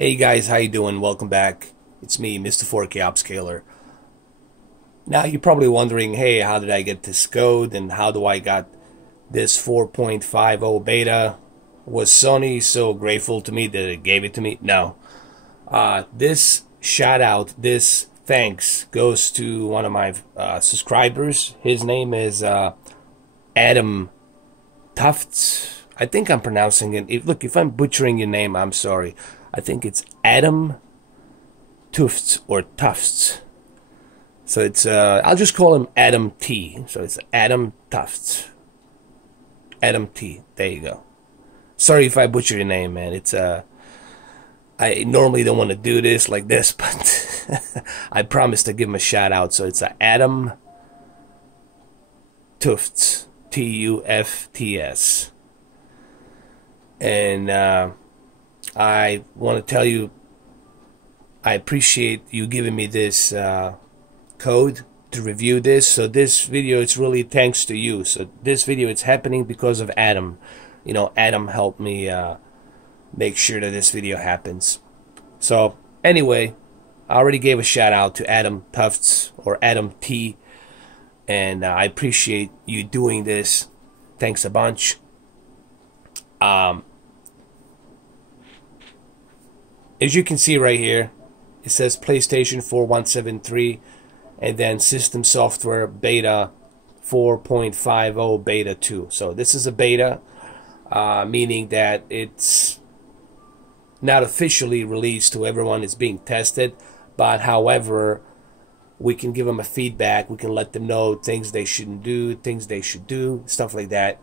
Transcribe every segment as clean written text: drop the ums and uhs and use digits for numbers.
Hey guys, how you doing? Welcome back. It's me, Mr. 4K Upscaler. Now you're probably wondering, hey, how did I get this code and how do I got this 4.50 beta? Was Sony so grateful to me that it gave it to me? No. This shout out, this thanks goes to one of my subscribers. His name is Adam Tufts. I think I'm pronouncing it. Look, if I'm butchering your name, I'm sorry. I think it's Adam Tufts or Tufts. So it's I'll just call him Adam T. So it's Adam Tufts. Adam T. There you go. Sorry if I butcher your name, man. It's I normally don't want to do this like this, but I promised to give him a shout out. So it's Adam Tufts. Tufts. And I want to tell you, I appreciate you giving me this code to review this. So this video, it's really thanks to you. So this video, it's happening because of Adam. You know, Adam helped me make sure that this video happens. So anyway, I already gave a shout out to Adam Tufts or Adam T. And I appreciate you doing this. Thanks a bunch. As you can see right here, it says PlayStation 4 173 and then System Software Beta 4.50 Beta 2. So this is a beta, meaning that it's not officially released to everyone. It's being tested, but however, we can give them a feedback. We can let them know things they shouldn't do, things they should do, stuff like that.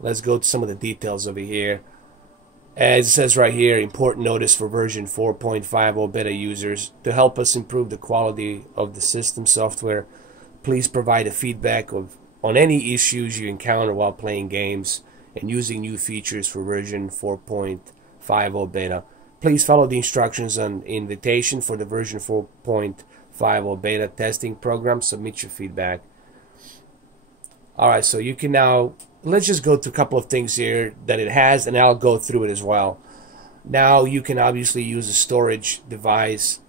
Let's go to some of the details over here. As it says right here, important notice for version 4.50 beta users. To help us improve the quality of the system software, please provide a feedback on any issues you encounter while playing games and using new features for version 4.50 beta. Please follow the instructions on invitation for the version 4.50 beta testing program. Submit your feedback. Alright, so you can now, let's just go through a couple of things here that it has, and I'll go through it as well. Now you can obviously use a storage device.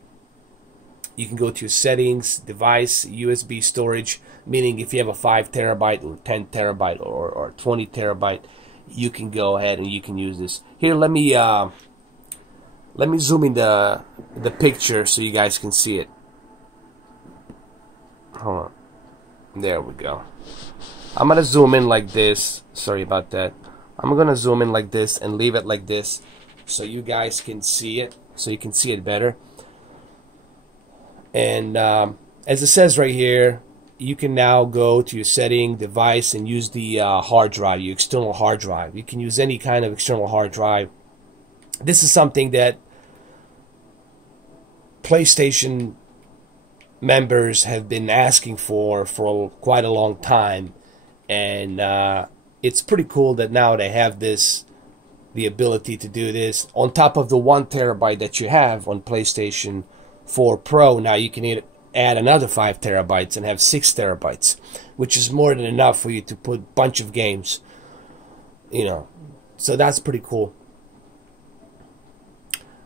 You can go to your settings, device, USB storage, meaning if you have a 5 terabyte or 10 terabyte or 20 terabyte, you can go ahead and you can use this. Here, let me zoom in the picture so you guys can see it. Hold on. There we go. I'm gonna zoom in like this. Sorry about that. I'm gonna zoom in like this and leave it like this so you guys can see it, so you can see it better. And as it says right here, you can now go to your setting, device, and use the hard drive, your external hard drive. You can use any kind of external hard drive. This is something that PlayStation members have been asking for quite a long time. And it's pretty cool that now they have the ability to do this. On top of the 1 terabyte that you have on PlayStation 4 Pro, now you can add another 5 terabytes and have 6 terabytes, which is more than enough for you to put a bunch of games, you know. So that's pretty cool.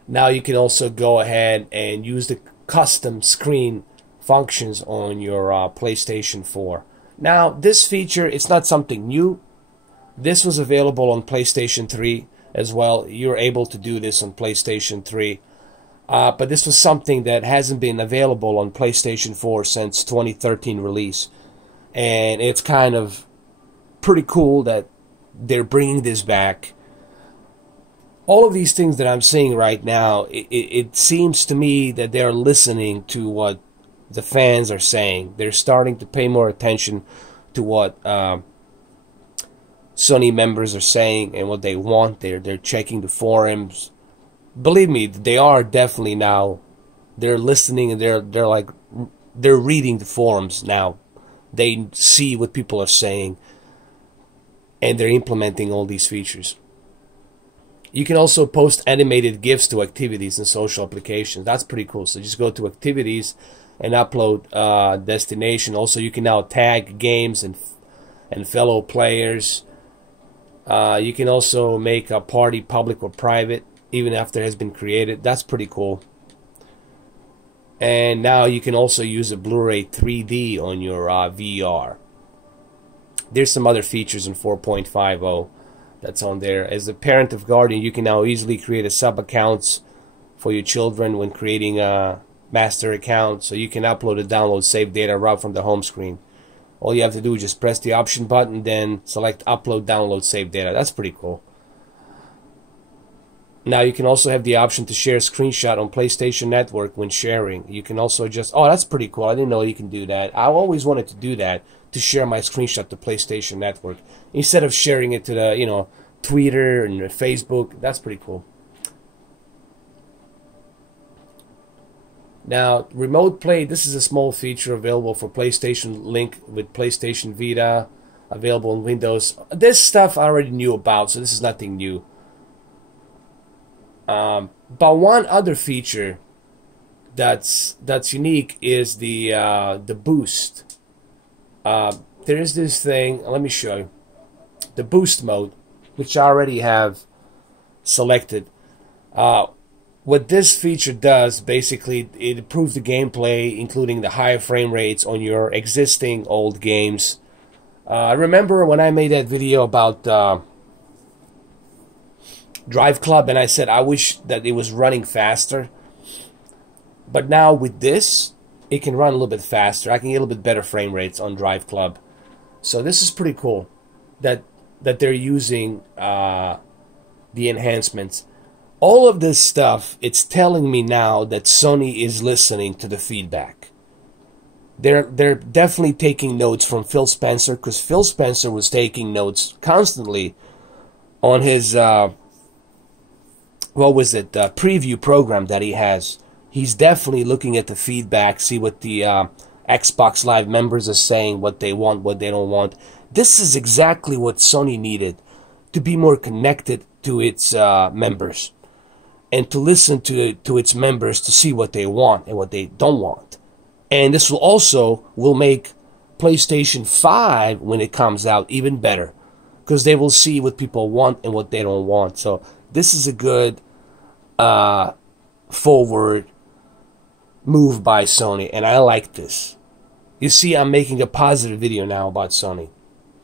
Now you can also go ahead and use the custom screen functions on your PlayStation 4. Now, this feature, it's not something new. This was available on PlayStation 3 as well. You're able to do this on PlayStation 3. But this was something that hasn't been available on PlayStation 4 since 2013 release. And it's kind of pretty cool that they're bringing this back. All of these things that I'm seeing right now, it seems to me that they're listening to what the fans are saying. They're starting to pay more attention to what Sony members are saying and what they want. They're checking the forums. Believe me, they are definitely now. They're listening and they're reading the forums now. They see what people are saying and they're implementing all these features. You can also post animated GIFs to activities and social applications. That's pretty cool. So just go to activities and upload destination. Also, you can now tag games and fellow players. You can also make a party public or private. even after it has been created. That's pretty cool. And now you can also use a Blu-ray 3D on your VR. There's some other features in 4.50 that's on there. As a parent of Guardian, you can now easily create a sub-accounts for your children when creating a master account. So you can upload and download save data right from the home screen. All you have to do is just press the option button, then select upload, download, save data. That's pretty cool. Now you can also have the option to share a screenshot on PlayStation Network when sharing. You can also just, oh, that's pretty cool. I didn't know you can do that. I always wanted to do that, to share my screenshot to PlayStation Network instead of sharing it to the, Twitter and Facebook. That's pretty cool. Now, Remote Play, this is a small feature available for PlayStation Link with PlayStation Vita, available on Windows. This stuff I already knew about, so this is nothing new. But one other feature that's unique is the boost. There is this thing, let me show you. The boost mode, which I already have selected. What this feature does, basically, it improves the gameplay, including the higher frame rates on your existing old games. I remember when I made that video about Drive Club, and I said I wish that it was running faster. But now with this, it can run a little bit faster. I can get a little bit better frame rates on Drive Club. So this is pretty cool that they're using the enhancements. All of this stuff, it's telling me now that Sony is listening to the feedback. They're definitely taking notes from Phil Spencer, because Phil Spencer was taking notes constantly on his preview program that he has. He's definitely looking at the feedback, see what the Xbox Live members are saying, what they want, what they don't want. This is exactly what Sony needed, to be more connected to its members, and to listen to its members to see what they want and what they don't want. And this will make PlayStation 5, when it comes out, even better, because they will see what people want and what they don't want. So this is a good forward move by Sony, and I like this. You see, I'm making a positive video now about Sony,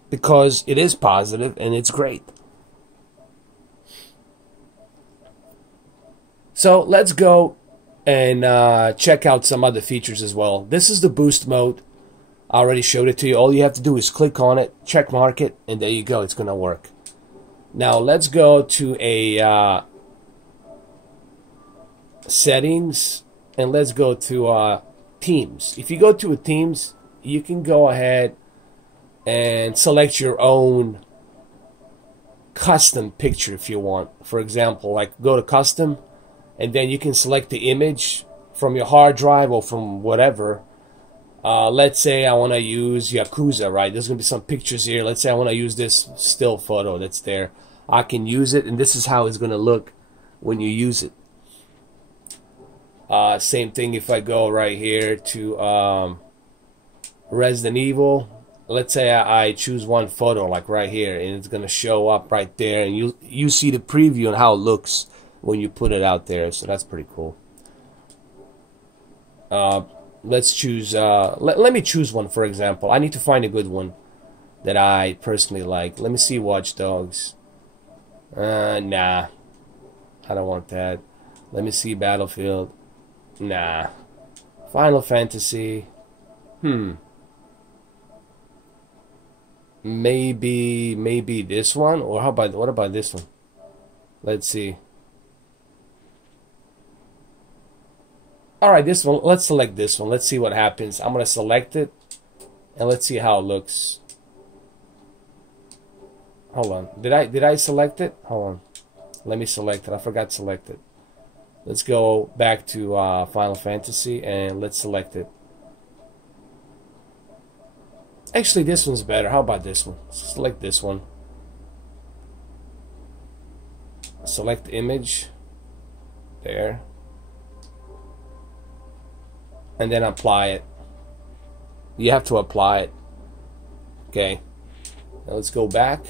because it is positive and it's great. So let's go and check out some other features as well. This is the boost mode. I already showed it to you. All you have to do is click on it, check mark it, and there you go. It's going to work. Now let's go to a settings, and let's go to Teams. If you go to a Teams, you can go ahead and select your own custom picture if you want. For example, like go to custom, and then you can select the image from your hard drive or from whatever. Let's say I want to use Yakuza, right? There's going to be some pictures here. Let's say I want to use this still photo that's there. I can use it, and this is how it's going to look when you use it. Same thing if I go right here to Resident Evil. Let's say I choose one photo, like right here, and it's going to show up right there, and you see the preview and how it looks when you put it out there. So that's pretty cool. Let's choose, let me choose one, for example. I need to find a good one that I personally like. Let me see Watch Dogs. Nah, I don't want that. Let me see Battlefield. Nah. Final Fantasy. Maybe this one, or what about this one? Let's see. Alright, this one, let's select this one. Let's see what happens. I'm going to select it, and let's see how it looks. Hold on. Did I select it? Hold on. Let me select it. I forgot to select it. Let's go back to Final Fantasy, and let's select it. Actually, this one's better. How about this one? Select this one. Select image. There. And then apply it. You have to apply it. Okay. Now let's go back.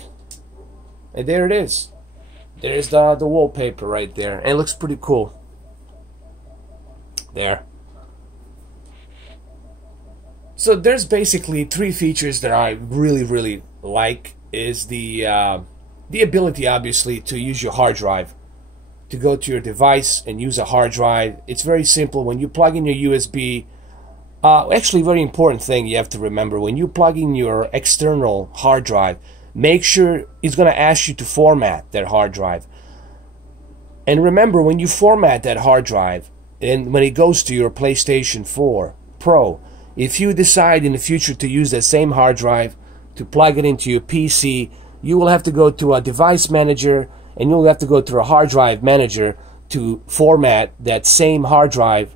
And there it is. There's the wallpaper right there, and it looks pretty cool. There. So there's basically three features that I really like. Is the ability, obviously, to use your hard drive, to go to your device and use a hard drive. It's very simple. When you plug in your USB, actually, very important thing you have to remember: when you plug in your external hard drive, make sure it's going to ask you to format that hard drive. And remember, when you format that hard drive, and when it goes to your PlayStation 4 Pro, if you decide in the future to use that same hard drive to plug it into your PC, you will have to go to a device manager, and you'll have to go to a hard drive manager to format that same hard drive,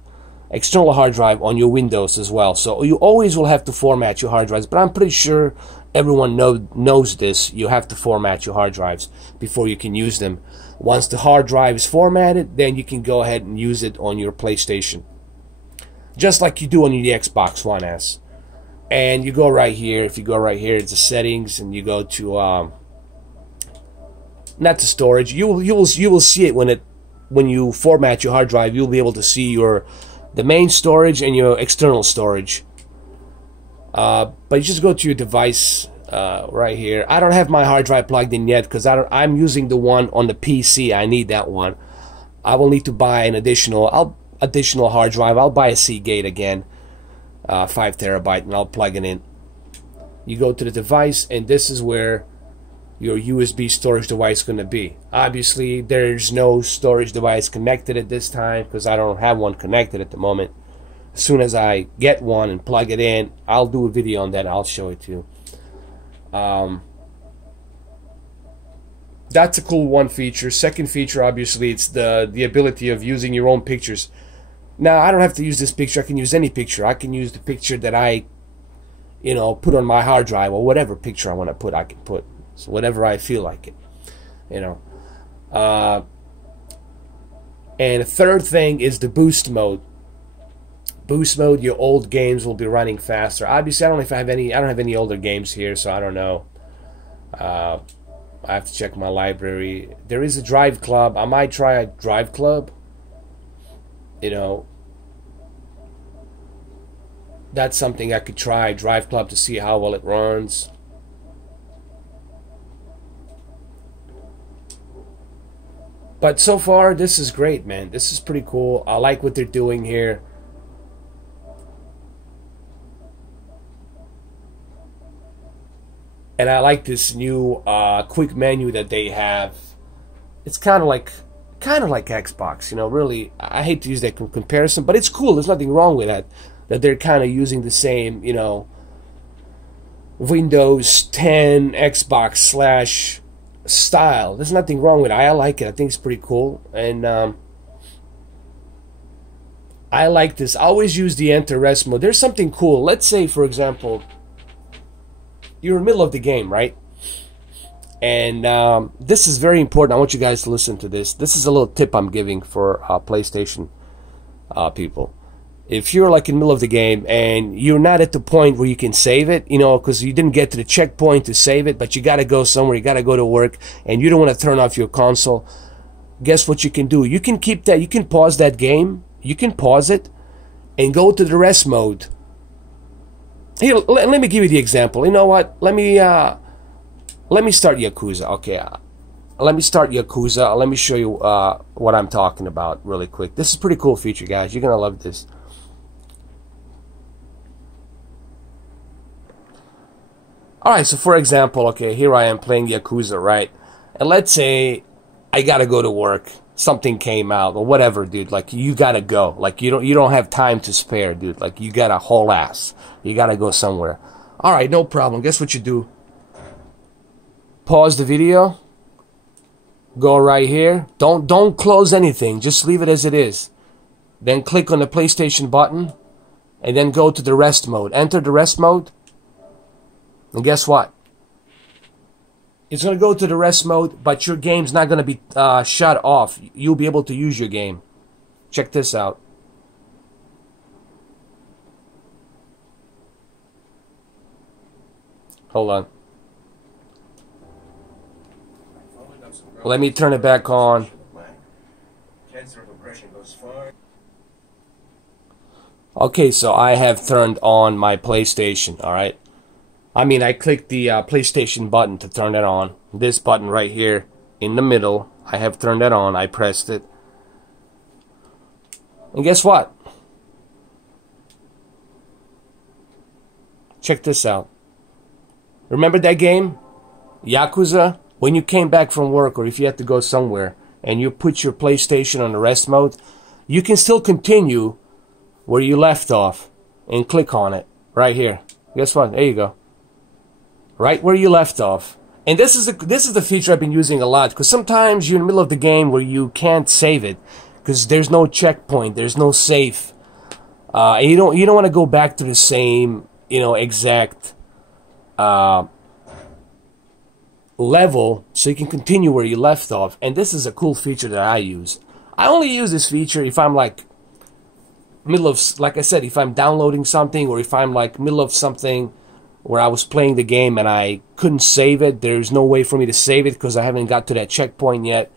external hard drive, on your Windows as well. So you always will have to format your hard drives, but I'm pretty sure everyone knows this. You have to format your hard drives before you can use them. Once the hard drive is formatted, then you can go ahead and use it on your PlayStation, just like you do on the Xbox One S. And you go right here. If you go right here, it's the settings, and you go to not the storage. You will see it when you format your hard drive. You'll be able to see the main storage and your external storage. But you just go to your device right here. I don't have my hard drive plugged in yet because I'm using the one on the PC. I need that one. I will need to buy an additional hard drive. I'll buy a Seagate again, 5 terabyte, and I'll plug it in. You go to the device, and this is where your USB storage device is going to be. Obviously, there's no storage device connected at this time because I don't have one connected at the moment. As soon as I get one and plug it in, I'll do a video on that. I'll show it to you. That's a cool one feature. Second feature, obviously, it's the ability of using your own pictures. Now, I don't have to use this picture. I can use any picture. I can use the picture that I, put on my hard drive, or whatever picture I want to put, I can put. So whatever I feel like it, And the third thing is the boost mode. Boost mode, your old games will be running faster. Obviously, I don't know if I have any. I don't have any older games here, so I don't know. I have to check my library. There is a Drive Club. I might try a Drive Club. That's something I could try, Drive Club, to see how well it runs. But so far, this is great, man. This is pretty cool. I like what they're doing here. And I like this new quick menu that they have. It's kind of like Xbox, really. I hate to use that comparison, but it's cool. There's nothing wrong with that. That they're kind of using the same, Windows 10 Xbox / style. There's nothing wrong with it. I like it. I think it's pretty cool. And I like this. I always use the enter rest mode. There's something cool. Let's say, for example, you're in the middle of the game, right? And this is very important. I want you guys to listen to this. This is a little tip I'm giving for PlayStation people. If you're like in the middle of the game and you're not at the point where you can save it, because you didn't get to the checkpoint to save it, but you got to go somewhere, you got to go to work, and you don't want to turn off your console, guess what you can do? You can keep that, you can pause that game, you can pause it, and go to the rest mode. Here, let me give you the example. You know what? Let me start Yakuza. Okay, let me start Yakuza. Let me show you what I'm talking about really quick. This is a pretty cool feature, guys. You're gonna love this. Alright, so for example, okay, here I am playing Yakuza, right? And let's say I gotta go to work. Something came out or whatever, dude. Like, you gotta go. Like, you don't have time to spare, dude. Like, you got a whole ass. You gotta go somewhere. Alright, no problem. Guess what you do? Pause the video. Go right here. Don't close anything. Just leave it as it is. Then click on the PlayStation button. And then go to the rest mode. Enter the rest mode. And guess what? It's going to go to the rest mode, but your game's not going to be shut off. You'll be able to use your game. Check this out. Hold on. Let me turn it back on. Okay, so I have turned on my PlayStation, alright? I mean, I clicked the PlayStation button to turn it on. This button right here in the middle, I have turned it on. I pressed it. And guess what? Check this out. Remember that game? Yakuza? When you came back from work or if you had to go somewhere and you put your PlayStation on the rest mode, you can still continue where you left off and click on it right here. Guess what? There you go. Right where you left off. And this is the feature I've been using a lot, because sometimes you're in the middle of the game where you can't save it because there's no checkpoint, there's no save, and you don't want to go back to the same exact level, so you can continue where you left off. And this is a cool feature that I use. I only use this feature if I'm like middle of, like I said, if I'm downloading something or if I'm like middle of something where I was playing the game and I couldn't save it. There's no way for me to save it because I haven't got to that checkpoint yet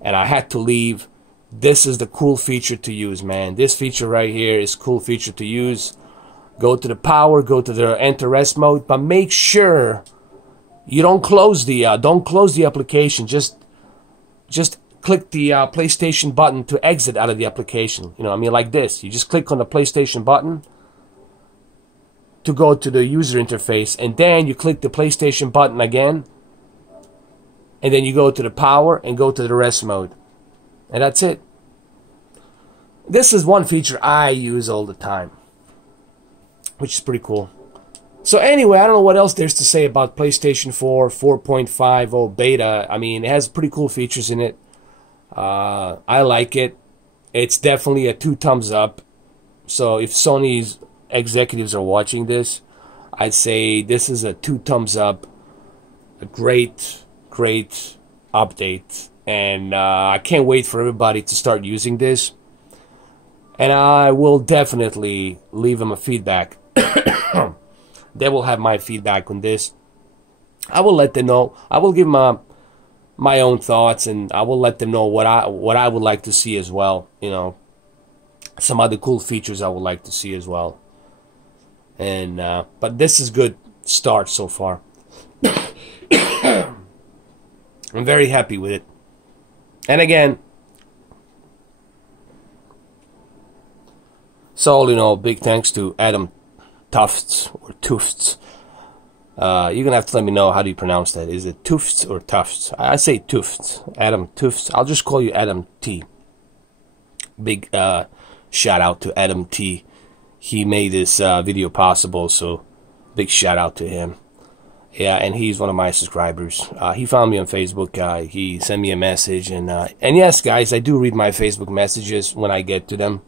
and I had to leave. This is the cool feature to use, man. This feature right here is a cool feature to use. Go to the power, go to the enter rest mode, but make sure you don't close the application. Just click the PlayStation button to exit out of the application. You know, I mean, like this. You just click on the PlayStation button to go to the user interface, and then you click the PlayStation button again, and then you go to the power and go to the rest mode, and that's it. This is one feature I use all the time, which is pretty cool. So anyway, I don't know what else there's to say about PlayStation 4 4.50 beta. I mean, it has pretty cool features in it. I like it. It's definitely a 2 thumbs up. So if Sony's executives are watching this, I'd say this is a 2 thumbs up. A great update. And I can't wait for everybody to start using this. And I will definitely leave them a feedback. They will have my feedback on this. I will let them know. I will give them my own thoughts, and I will let them know what I would like to see as well. You know, some other cool features I would like to see as well. And but this is good start so far. I'm very happy with it. And again, so big thanks to Adam Tufts or Tufts. You're gonna have to let me know, how do you pronounce that? Is it Tufts or Tufts? I say Tufts. Adam Tufts. I'll just call you Adam T. Big shout out to Adam T. He made this video possible, so big shout out to him. Yeah, and he's one of my subscribers. He found me on Facebook. He sent me a message, and yes, guys, I do read my Facebook messages when I get to them.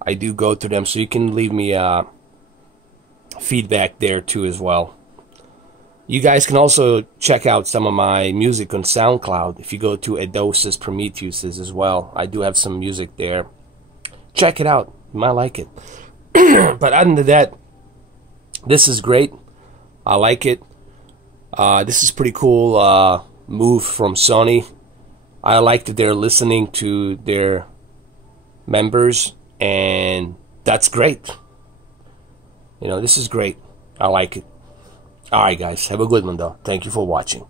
I do go to them, so you can leave me feedback there too as well. You guys can also check out some of my music on SoundCloud if you go to Edosis Prometheus as well. I do have some music there. Check it out. You might like it. But other than that, this is great. I like it. This is pretty cool move from Sony. I like that they're listening to their members, and that's great. This is great. I like it. Alright guys, have a good one though. Thank you for watching.